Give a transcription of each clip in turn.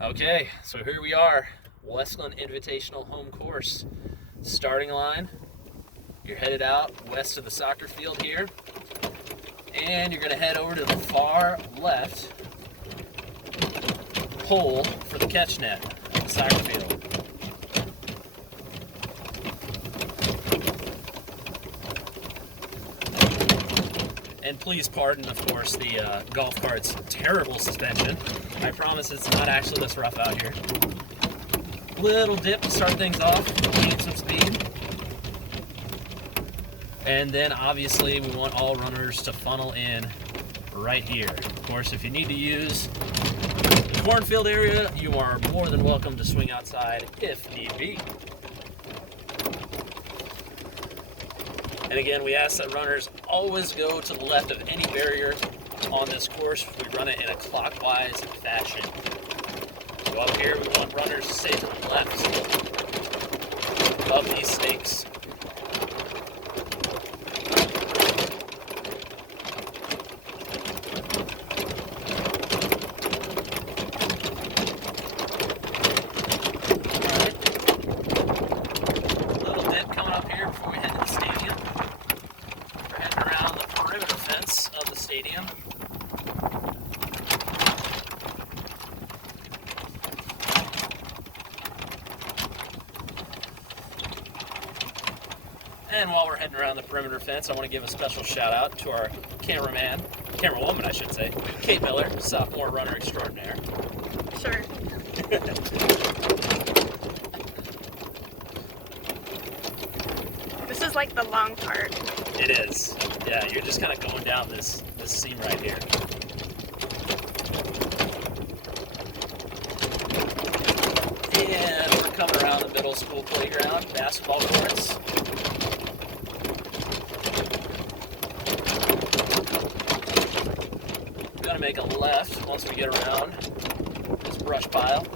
Okay, so here we are, Wesclin Invitational Home Course. Starting line, you're headed out west of the soccer field here, and you're going to head over to the far left pole for the catch net of the soccer field. And please pardon, of course, the golf cart's terrible suspension. I promise it's not actually this rough out here. Little dip to start things off, gain some speed. And then obviously we want all runners to funnel in right here. Of course, if you need to use the cornfield area, you are more than welcome to swing outside if need be. And again, we ask that runners always go to the left of any barrier on this course. We run it in a clockwise fashion. So up here, we want runners to stay to the left of these stakes. Stadium. And while we're heading around the perimeter fence, I want to give a special shout out to our camerawoman, I should say, Kate Miller, sophomore runner extraordinaire. Sure. This is like the long part. It is. Yeah, you're just kind of going down this seam right here. And we're coming around the middle school playground, basketball courts. We're going to make a left once we get around this brush pile.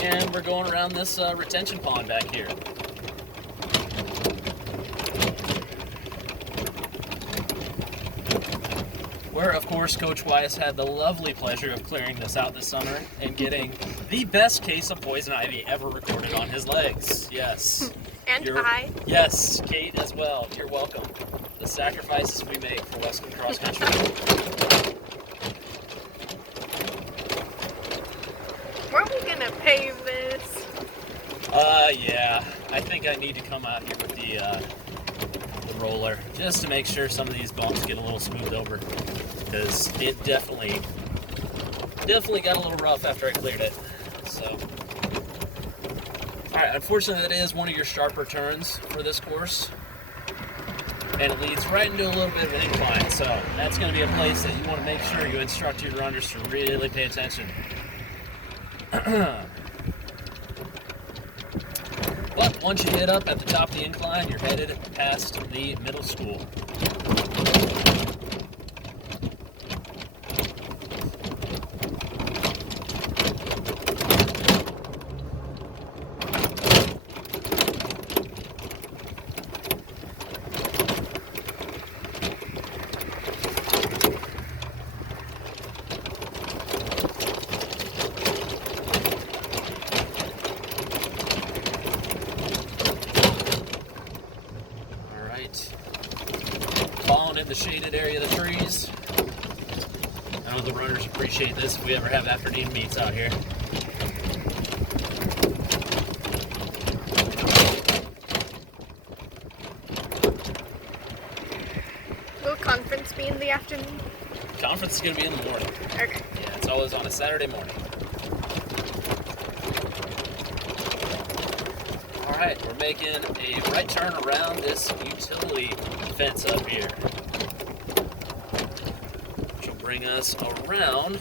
And we're going around this retention pond back here. Where, of course, Coach Weiss had the lovely pleasure of clearing this out this summer and getting the best case of poison ivy ever recorded on his legs. Yes. And I. Yes, Kate as well. You're welcome. The sacrifices we make for Wesclin Cross Country. Weren't we gonna pave this? Yeah. I think I need to come out here with the roller just to make sure some of these bumps get a little smoothed over, because it definitely got a little rough after I cleared it. So, all right. Unfortunately, that is one of your sharper turns for this course, and it leads right into a little bit of an incline. So that's going to be a place that you want to make sure you instruct your runners to really pay attention. But once you get up at the top of the incline, you're headed past the middle school. Following in the shaded area of the trees. I know the runners appreciate this if we ever have afternoon meets out here. Will conference be in the afternoon? Conference is going to be in the morning. Okay. Yeah, it's always on a Saturday morning. Alright, we're making a right turn around this utility fence up here, which will bring us around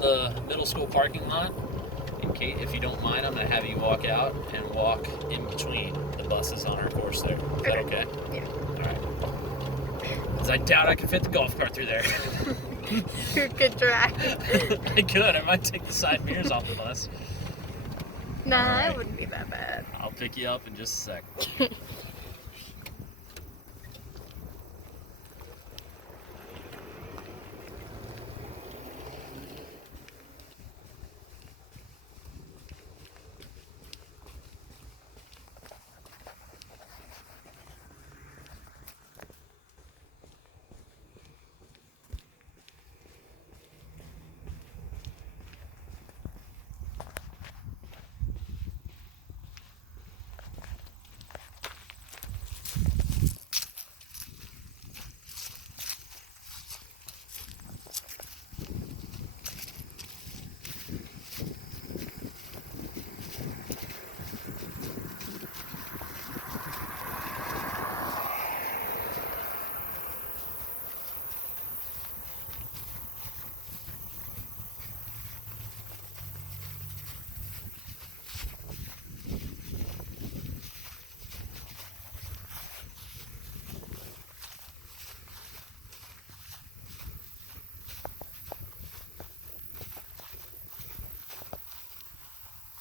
the middle school parking lot. And Kate, if you don't mind, I'm going to have you walk out and walk in between the buses on our course there. Is that okay? Yeah. Alright. Because I doubt I can fit the golf cart through there. You could drive. I could. I might take the side mirrors off the bus. Nah, Alright. it wouldn't be that bad. I'll pick you up in just a sec.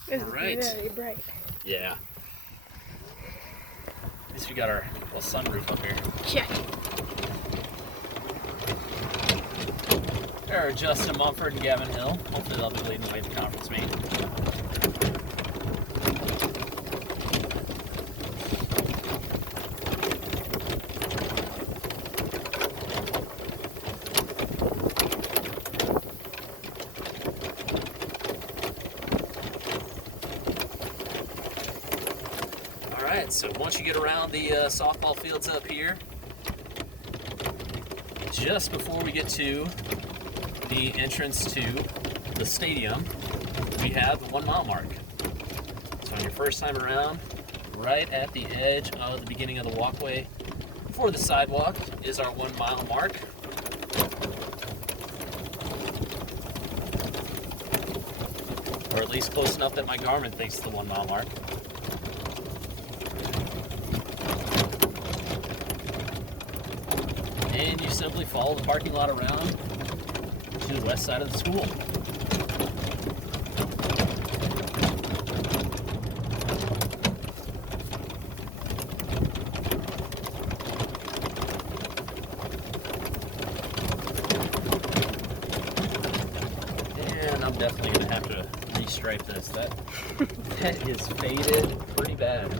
It's Alright. very bright. Yeah. At least we got our little sunroof up here. Yeah. There are Justin Mumford and Gavin Hill. Hopefully they'll be leading the way at the conference meeting. Alright, so once you get around the softball fields up here, just before we get to the entrance to the stadium, we have the 1 mile mark. So on your first time around, right at the edge of the beginning of the walkway before the sidewalk is our 1 mile mark. Or at least close enough that my Garmin thinks it's the 1 mile mark. And you simply follow the parking lot around to the west side of the school. And I'm definitely going to have to restripe this. That is faded pretty bad.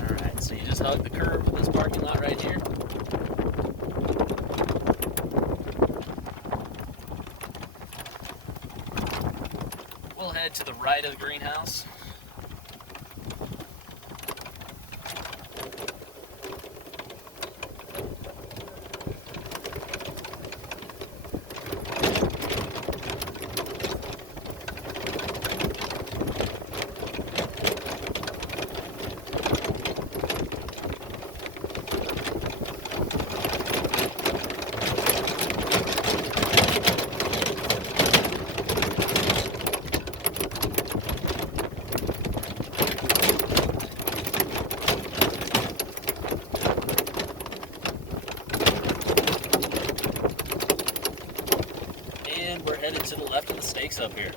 Alright, so you just hug the curb of this parking lot right here. We'll head to the right of the greenhouse. And we're headed to the left of the stakes up here.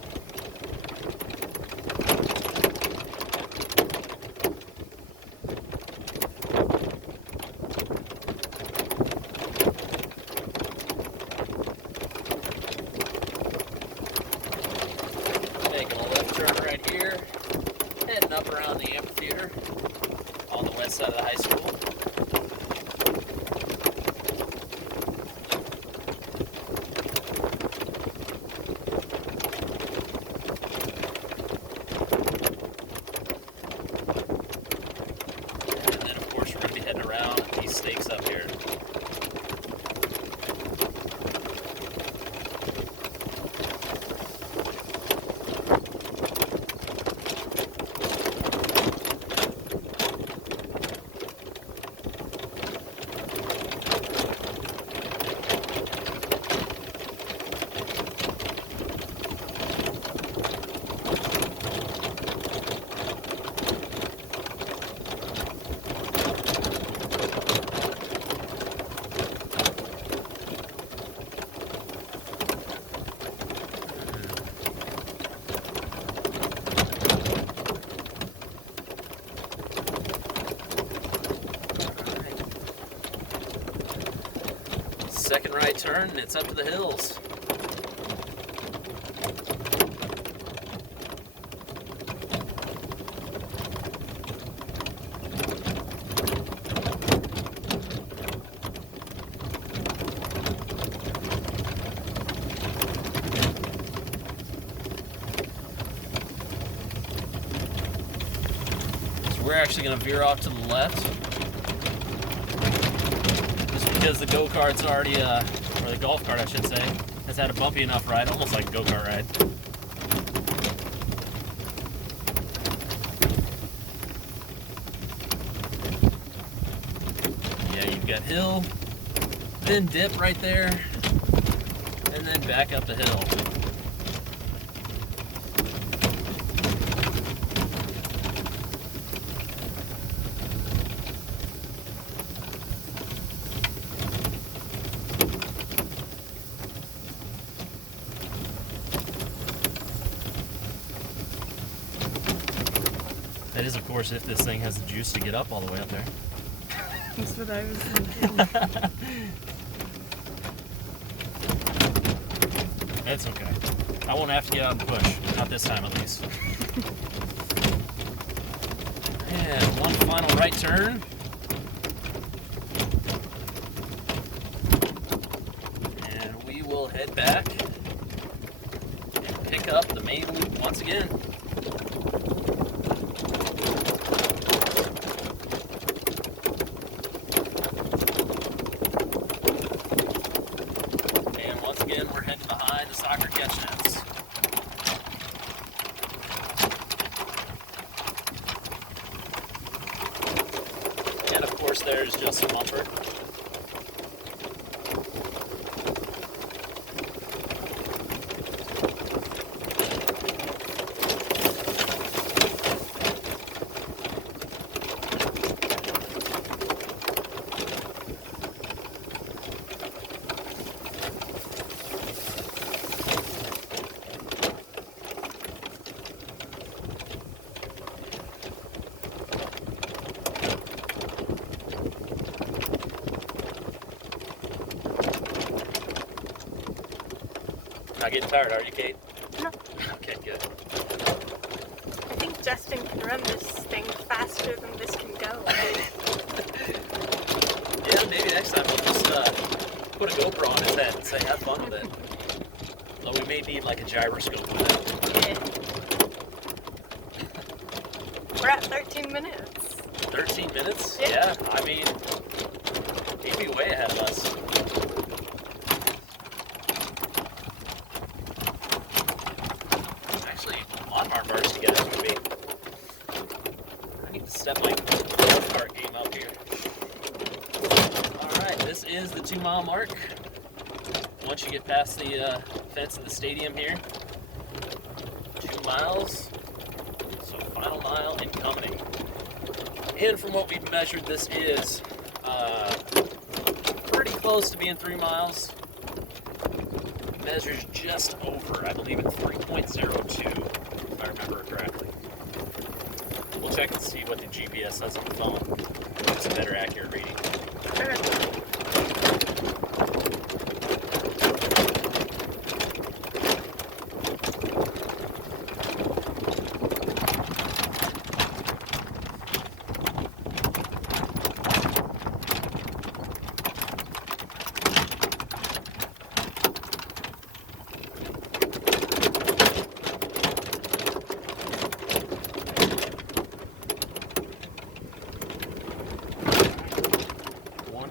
Making a left turn right here, heading up around the amphitheater on the west side of the high school. second right turn, and it's up to the hills. We're actually going to veer off to the left, just because the go-kart's already, or the golf cart I should say, has had a bumpy enough ride, almost like a go-kart ride. Yeah, you've got hill, then dip right there, and then back up the hill. That is, of course, if this thing has the juice to get up all the way up there. That's what I was thinking. It's okay. I won't have to get out and push. Not this time, at least. And one final right turn. And we will head back and pick up the main loop once again. Again, we're heading behind the soccer catch nets. And of course, there's just a bumper. Not getting tired, are you, Kate? No. Okay, good. I think Justin can run this thing faster than this can go. Yeah, maybe next time we'll just put a GoPro on his head and say, have fun with it. Although we may need like a gyroscope with it. Yeah. We're at 13 minutes. 13 minutes? Yeah. Yeah, I mean, he'd be way ahead of us. Actually, a lot of our varsity guys would be. I need to step my golf cart game up here. Alright, this is the 2 mile mark. Once you get past the fence of the stadium here, 2 miles. So final mile incoming. And from what we've measured, this is pretty close to being 3 miles. Measures just over, I believe it's 3.02, if I remember correctly. We'll check and see what the GPS says on the phone. It's a better accurate reading.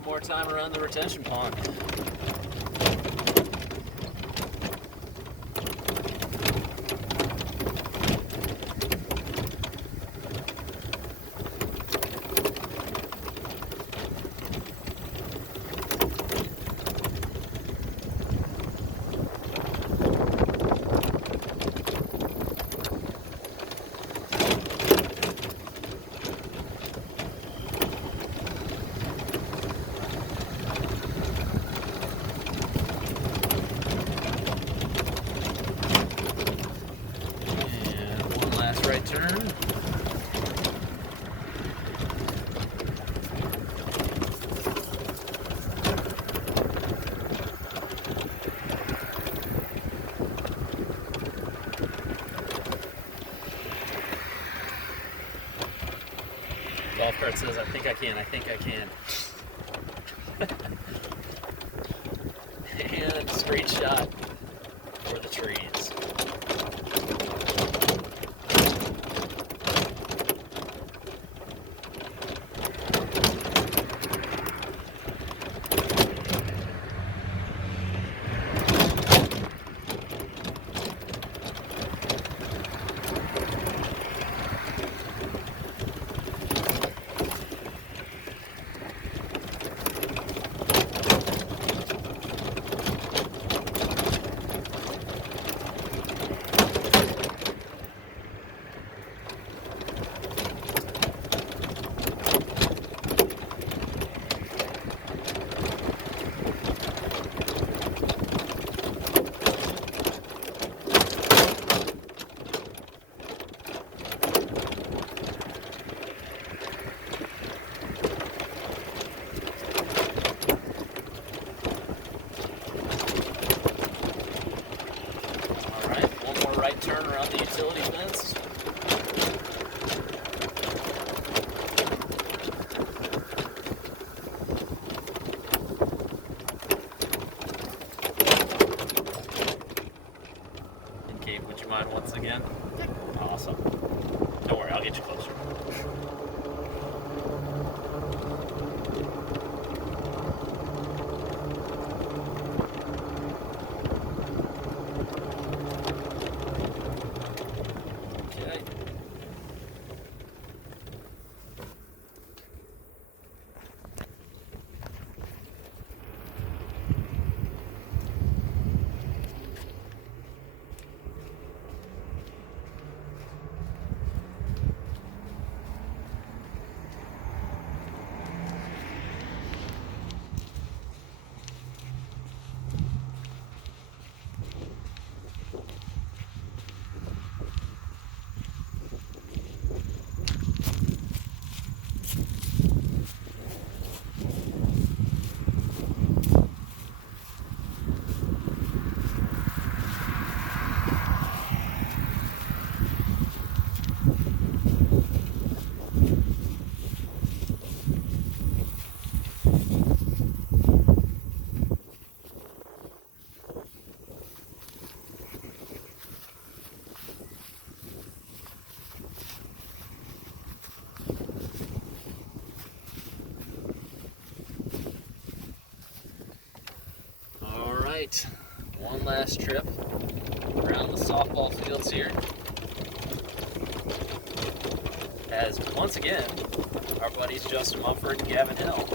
More time around the retention pond. where it says, I think I can, I think I can. And screenshot for the trees. Right turn around the utility fence. And Kate, would you mind once again? Awesome. Don't worry, I'll get you closer. One last trip around the softball fields here. As once again, our buddies Justin Mumford and Gavin Hill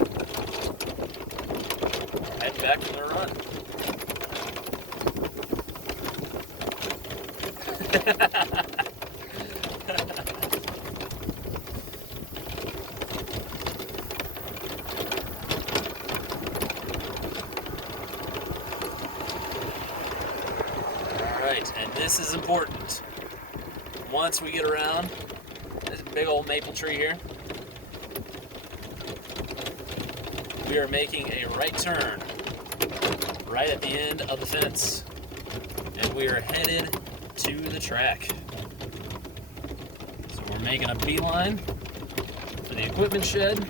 are heading back from their run. And this is important. Once we get around this big old maple tree here, we are making a right turn right at the end of the fence, and we are headed to the track. So we're making a beeline for the equipment shed,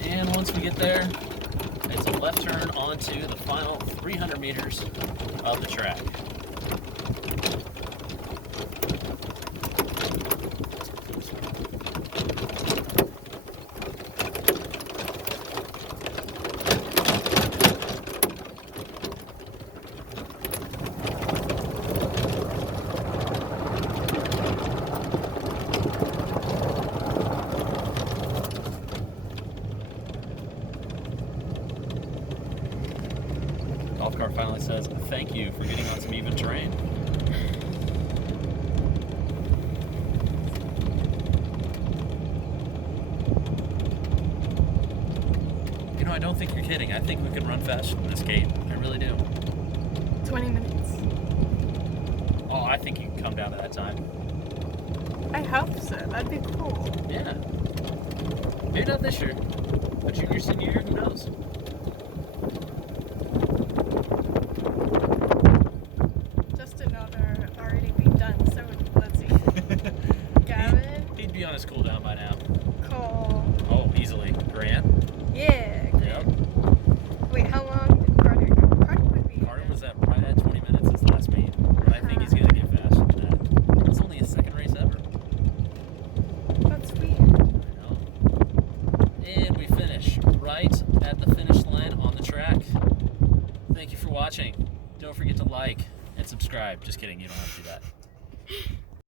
and once we get there, it's a left turn onto the final 300 meters of the track. Golf cart finally says, "Thank you for getting on some even terrain." You know, I don't think you're kidding. I think we could run faster than this, Kate. I really do. 20 minutes. Oh, I think you can come down to that time. I hope so. That'd be cool. Yeah. Maybe not this year, but junior, senior year, who knows? Just another already being done, so let's see. Gavin? He'd be right at the finish line on the track. Thank you for watching. Don't forget to like and subscribe. Just kidding, you don't have to do that.